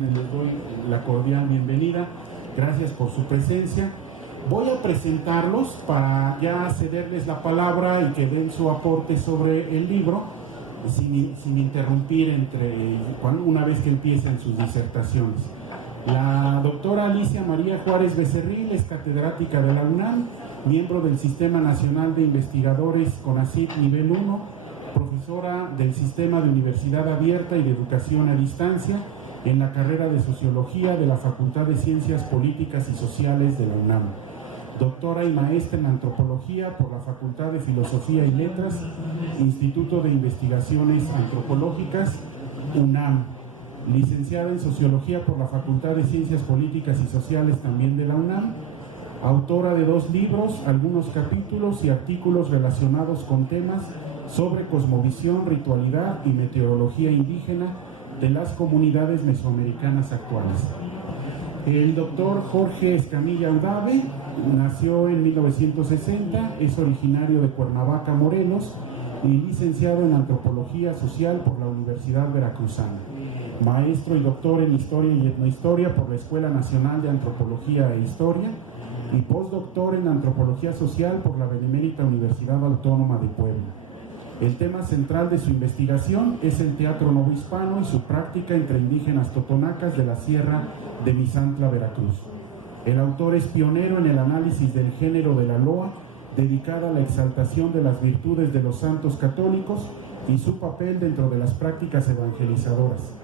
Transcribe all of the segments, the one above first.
Les doy la cordial bienvenida, gracias por su presencia. Voy a presentarlos para ya cederles la palabra y que den su aporte sobre el libro, sin interrumpir una vez que empiecen sus disertaciones. La doctora Alicia María Juárez Becerril es catedrática de la UNAM, miembro del Sistema Nacional de Investigadores CONACYT Nivel 1, profesora del Sistema de Universidad Abierta y de Educación a Distancia en la carrera de Sociología de la Facultad de Ciencias Políticas y Sociales de la UNAM, doctora y maestra en Antropología por la Facultad de Filosofía y Letras, Instituto de Investigaciones Antropológicas, UNAM, licenciada en Sociología por la Facultad de Ciencias Políticas y Sociales también de la UNAM, autora de 2 libros, algunos capítulos y artículos relacionados con temas sobre cosmovisión, ritualidad y meteorología indígena de las comunidades mesoamericanas actuales. El doctor Jorge Escamilla Udave nació en 1960, es originario de Cuernavaca, Morelos, y licenciado en Antropología Social por la Universidad Veracruzana, maestro y doctor en Historia y Etnohistoria por la Escuela Nacional de Antropología e Historia, y postdoctor en Antropología Social por la Benemérita Universidad Autónoma de Puebla. El tema central de su investigación es el teatro novohispano y su práctica entre indígenas totonacas de la Sierra de Misantla, Veracruz. El autor es pionero en el análisis del género de la loa, dedicada a la exaltación de las virtudes de los santos católicos y su papel dentro de las prácticas evangelizadoras.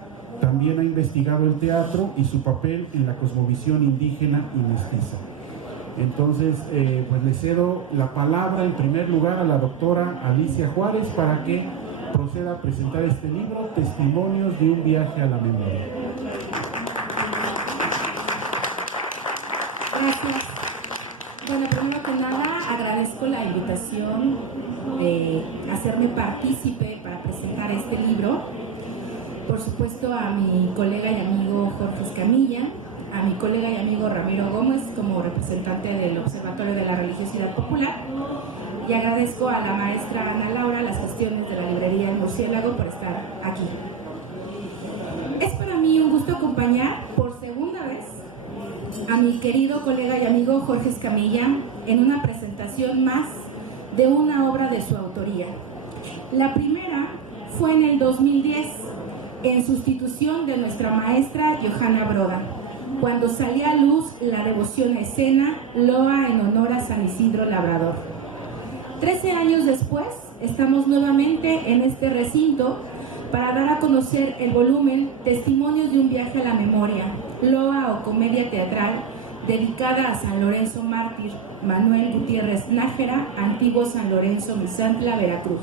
También ha investigado el teatro y su papel en la cosmovisión indígena y mestiza. Entonces, pues le cedo la palabra en primer lugar a la doctora Alicia Juárez para que proceda a presentar este libro, Testimonios de un viaje a la memoria. Gracias. Bueno, primero que nada agradezco la invitación de hacerme partícipe para presentar este libro. Por supuesto a mi colega y amigo Jorge Escamilla, a mi colega y amigo Ramiro Gómez como representante del Observatorio de la Religiosidad Popular, y agradezco a la maestra Ana Laura las gestiones de la librería El Murciélago por estar aquí. Es para mí un gusto acompañar por segunda vez a mi querido colega y amigo Jorge Escamilla en una presentación más de una obra de su autoría. La primera fue en el 2010, en sustitución de nuestra maestra Johanna Broda, cuando salía a luz la devoción a escena Loa en honor a San Isidro Labrador. 13 años después, estamos nuevamente en este recinto para dar a conocer el volumen Testimonios de un viaje a la memoria, Loa o comedia teatral, dedicada a San Lorenzo Mártir, Manuel Gutiérrez Nájera, antiguo San Lorenzo Misantla, Veracruz.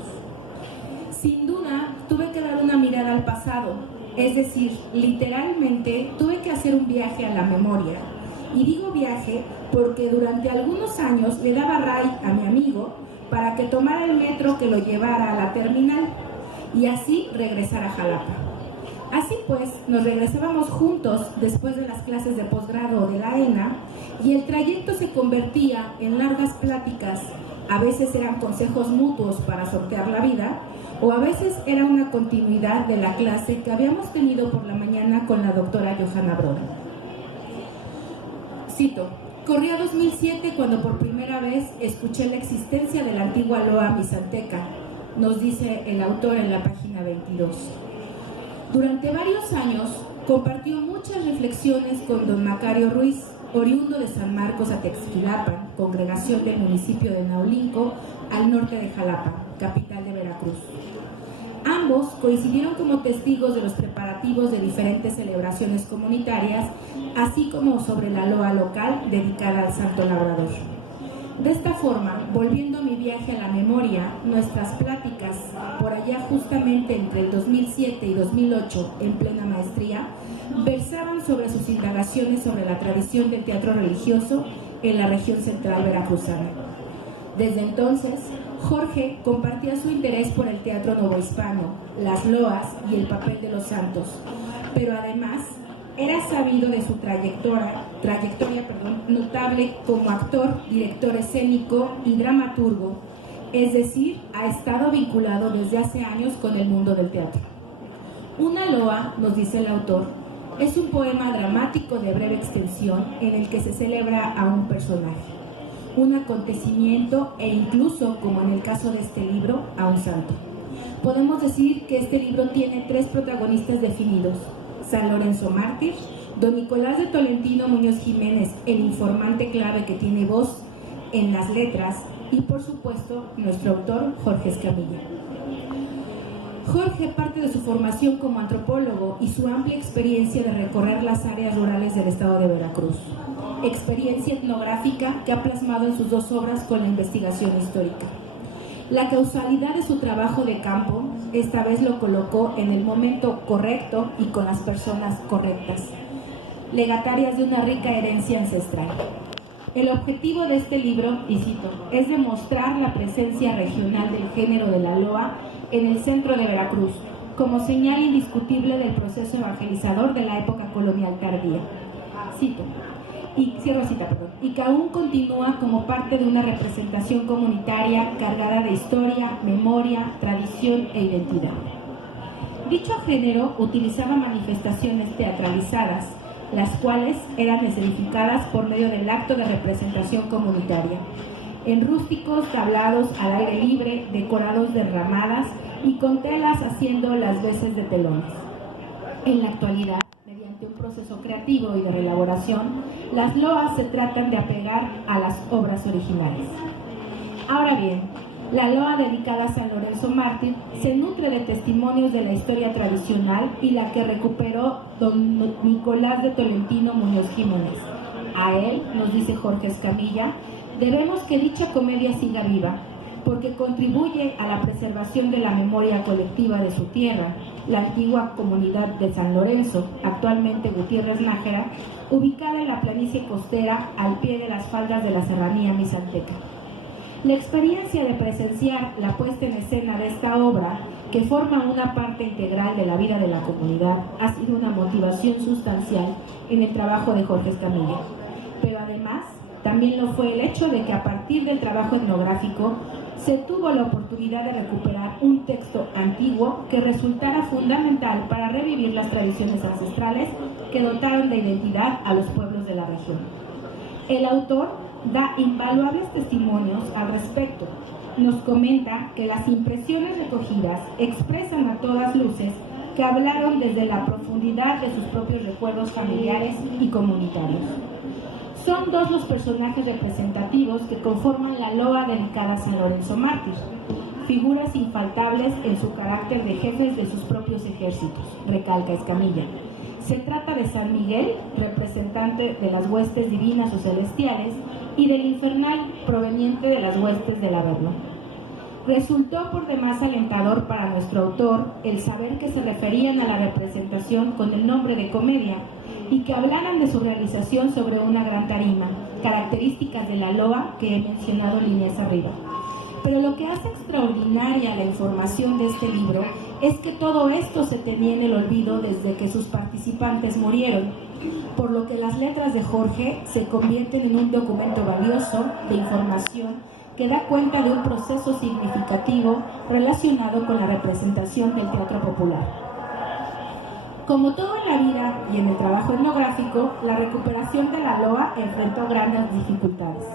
Sin duda, tuve que dar una mirada al pasado. Es decir, literalmente tuve que hacer un viaje a la memoria. Y digo viaje porque durante algunos años le daba ray a mi amigo para que tomara el metro que lo llevara a la terminal y así regresar a Jalapa. Así pues, nos regresábamos juntos después de las clases de posgrado de la ENA y el trayecto se convertía en largas pláticas. A veces eran consejos mutuos para sortear la vida, o a veces era una continuidad de la clase que habíamos tenido por la mañana con la doctora Johanna Broda. Cito: corría 2007 cuando por primera vez escuché la existencia de la antigua loa misanteca, nos dice el autor en la página 22. Durante varios años compartió muchas reflexiones con don Macario Ruiz, oriundo de San Marcos Atexquilapan, congregación del municipio de Naulinco, al norte de Jalapa, capital de Veracruz. Ambos coincidieron como testigos de los preparativos de diferentes celebraciones comunitarias, así como sobre la loa local dedicada al Santo Labrador. De esta forma, volviendo a mi viaje a la memoria, nuestras pláticas, por allá justamente entre el 2007 y 2008, en plena maestría, versaban sobre sus indagaciones sobre la tradición del teatro religioso en la región central veracruzana. Desde entonces, Jorge compartía su interés por el teatro novohispano, las loas y el papel de los santos, pero además era sabido de su trayectoria notable como actor, director escénico y dramaturgo, es decir, ha estado vinculado desde hace años con el mundo del teatro. Una loa, nos dice el autor, Es un poema dramático de breve extensión en el que se celebra a un personaje, un acontecimiento e incluso, como en el caso de este libro, a un santo. Podemos decir que este libro tiene 3 protagonistas definidos: San Lorenzo Mártir, don Nicolás de Tolentino Muñoz Jiménez, el informante clave que tiene voz en las letras, y por supuesto nuestro autor, Jorge Escamilla. Jorge parte de su formación como antropólogo y su amplia experiencia de recorrer las áreas rurales del estado de Veracruz, experiencia etnográfica que ha plasmado en sus 2 obras con la investigación histórica. La causalidad de su trabajo de campo esta vez lo colocó en el momento correcto y con las personas correctas, legatarias de una rica herencia ancestral. El objetivo de este libro, y cito, es demostrar la presencia regional del género de la loa en el centro de Veracruz, como señal indiscutible del proceso evangelizador de la época colonial tardía. Cito, y cierro cita, y que aún continúa como parte de una representación comunitaria cargada de historia, memoria, tradición e identidad. Dicho género utilizaba manifestaciones teatralizadas, las cuales eran escenificadas por medio del acto de representación comunitaria, en rústicos tablados al aire libre, decorados de ramadas y con telas haciendo las veces de telones. En la actualidad, mediante un proceso creativo y de reelaboración, las loas se tratan de apegar a las obras originales. Ahora bien, la loa dedicada a San Lorenzo Mártir se nutre de testimonios de la historia tradicional y la que recuperó don Nicolás de Tolentino Muñoz Jiménez. A él, nos dice Jorge Escamilla, debemos que dicha comedia siga viva, porque contribuye a la preservación de la memoria colectiva de su tierra, la antigua comunidad de San Lorenzo, actualmente Gutiérrez Nájera, ubicada en la planicie costera al pie de las faldas de la serranía misanteca. La experiencia de presenciar la puesta en escena de esta obra, que forma una parte integral de la vida de la comunidad, ha sido una motivación sustancial en el trabajo de Jorge Escamilla. Pero además, también lo fue el hecho de que a partir del trabajo etnográfico se tuvo la oportunidad de recuperar un texto antiguo que resultara fundamental para revivir las tradiciones ancestrales que dotaron de identidad a los pueblos de la región. El autor da invaluables testimonios al respecto. Nos comenta que las impresiones recogidas expresan a todas luces que hablaron desde la profundidad de sus propios recuerdos familiares y comunitarios. Son 2 los personajes representativos que conforman la loa dedicada a San Lorenzo Mártir, figuras infaltables en su carácter de jefes de sus propios ejércitos, recalca Escamilla. Se trata de San Miguel, representante de las huestes divinas o celestiales, y del infernal, proveniente de las huestes del Averno. Resultó por demás alentador para nuestro autor el saber que se referían a la representación con el nombre de comedia y que hablaran de su realización sobre una gran tarima, características de la loa que he mencionado líneas arriba. Pero lo que hace extraordinaria la información de este libro es que todo esto se tenía en el olvido desde que sus participantes murieron, por lo que las letras de Jorge se convierten en un documento valioso de información que da cuenta de un proceso significativo relacionado con la representación del teatro popular. Como todo en la vida y en el trabajo etnográfico, la recuperación de la loa enfrentó grandes dificultades,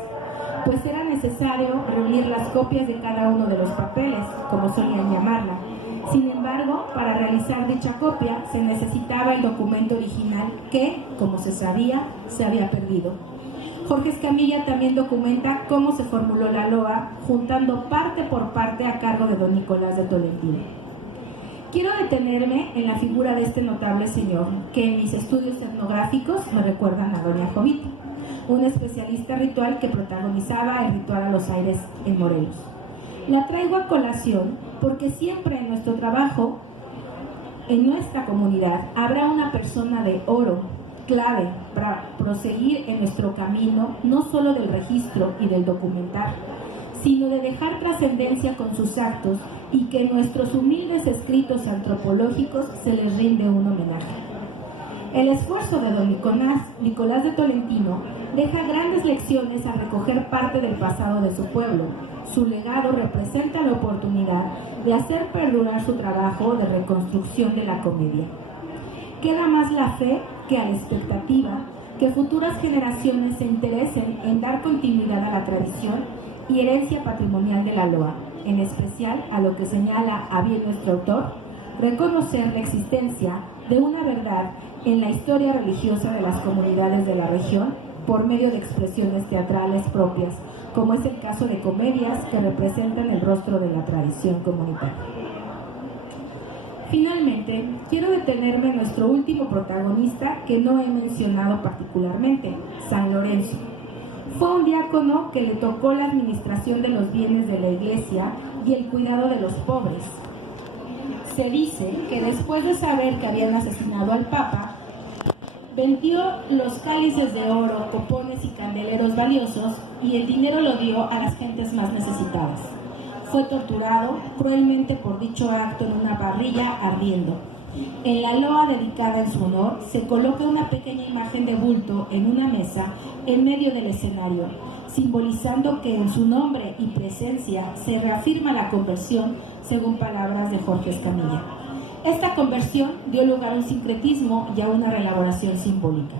pues era necesario reunir las copias de cada uno de los papeles, como solían llamarla. Sin embargo, para realizar dicha copia se necesitaba el documento original que, como se sabía, se había perdido. Jorge Escamilla también documenta cómo se formuló la loa, juntando parte por parte a cargo de don Nicolás de Tolentino. Quiero detenerme en la figura de este notable señor, que en mis estudios etnográficos me recuerdan a doña Jovita, una especialista ritual que protagonizaba el ritual a los aires en Morelos. La traigo a colación porque siempre en nuestro trabajo, en nuestra comunidad, habrá una persona de oro, clave para proseguir en nuestro camino, no solo del registro y del documentar, sino de dejar trascendencia con sus actos y que en nuestros humildes escritos antropológicos se les rinde un homenaje. El esfuerzo de don Nicolás de Tolentino deja grandes lecciones al recoger parte del pasado de su pueblo. Su legado representa la oportunidad de hacer perdurar su trabajo de reconstrucción de la comedia. Queda más la fe que a la expectativa que futuras generaciones se interesen en dar continuidad a la tradición y herencia patrimonial de la Loa, en especial a lo que señala a bien nuestro autor, reconocer la existencia de una verdad en la historia religiosa de las comunidades de la región por medio de expresiones teatrales propias, como es el caso de comedias que representan el rostro de la tradición comunitaria. Finalmente, quiero detenerme en nuestro último protagonista que no he mencionado particularmente, San Lorenzo. Fue un diácono que le tocó la administración de los bienes de la iglesia y el cuidado de los pobres. Se dice que después de saber que habían asesinado al Papa, vendió los cálices de oro, copones y candeleros valiosos y el dinero lo dio a las gentes más necesitadas. Fue torturado cruelmente por dicho acto en una parrilla ardiendo. En la loa dedicada en su honor se coloca una pequeña imagen de bulto en una mesa en medio del escenario, simbolizando que en su nombre y presencia se reafirma la conversión, según palabras de Jorge Escamilla. Esta conversión dio lugar a un sincretismo y a una reelaboración simbólica.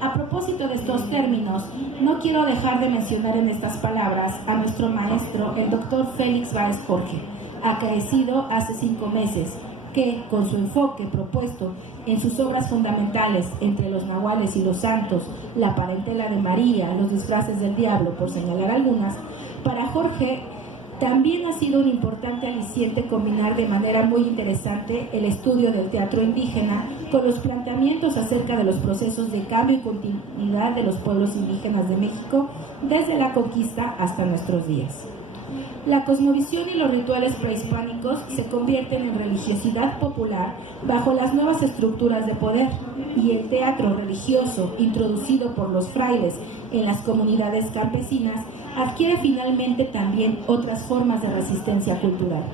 A propósito de estos términos, no quiero dejar de mencionar en estas palabras a nuestro maestro, el doctor Félix Báez Jorge, acaecido hace 5 meses, que, con su enfoque propuesto en sus obras fundamentales, entre los nahuales y los santos, la parentela de María, los disfraces del diablo, por señalar algunas, para Jorge también ha sido un importante aliciente combinar de manera muy interesante el estudio del teatro indígena con los planteamientos acerca de los procesos de cambio y continuidad de los pueblos indígenas de México desde la conquista hasta nuestros días. La cosmovisión y los rituales prehispánicos se convierten en religiosidad popular bajo las nuevas estructuras de poder, y el teatro religioso introducido por los frailes en las comunidades campesinas adquiere finalmente también otras formas de resistencia cultural.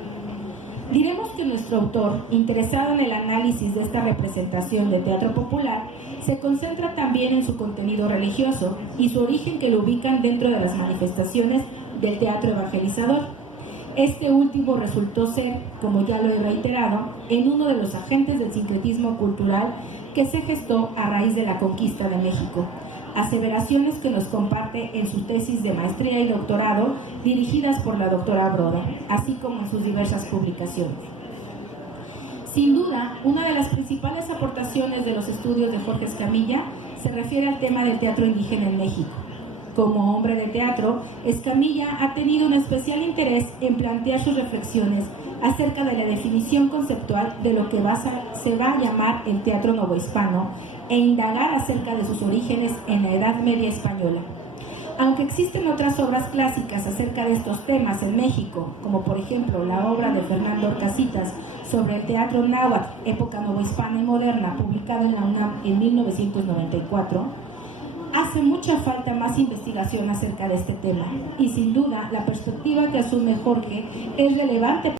Diremos que nuestro autor, interesado en el análisis de esta representación de teatro popular, se concentra también en su contenido religioso y su origen, que lo ubican dentro de las manifestaciones del teatro evangelizador. Este último resultó ser, como ya lo he reiterado, en uno de los agentes del sincretismo cultural que se gestó a raíz de la conquista de México, aseveraciones que nos comparte en su tesis de maestría y doctorado dirigidas por la doctora Broda, así como en sus diversas publicaciones. Sin duda, una de las principales aportaciones de los estudios de Jorge Escamilla se refiere al tema del teatro indígena en México. Como hombre de teatro, Escamilla ha tenido un especial interés en plantear sus reflexiones acerca de la definición conceptual de lo que se va a llamar el teatro novohispano e indagar acerca de sus orígenes en la Edad Media española. Aunque existen otras obras clásicas acerca de estos temas en México, como por ejemplo la obra de Fernando Orcasitas sobre el teatro náhuatl, época novohispana y moderna, publicada en la UNAM en 1994, hace mucha falta más investigación acerca de este tema, y sin duda la perspectiva que asume Jorge es relevante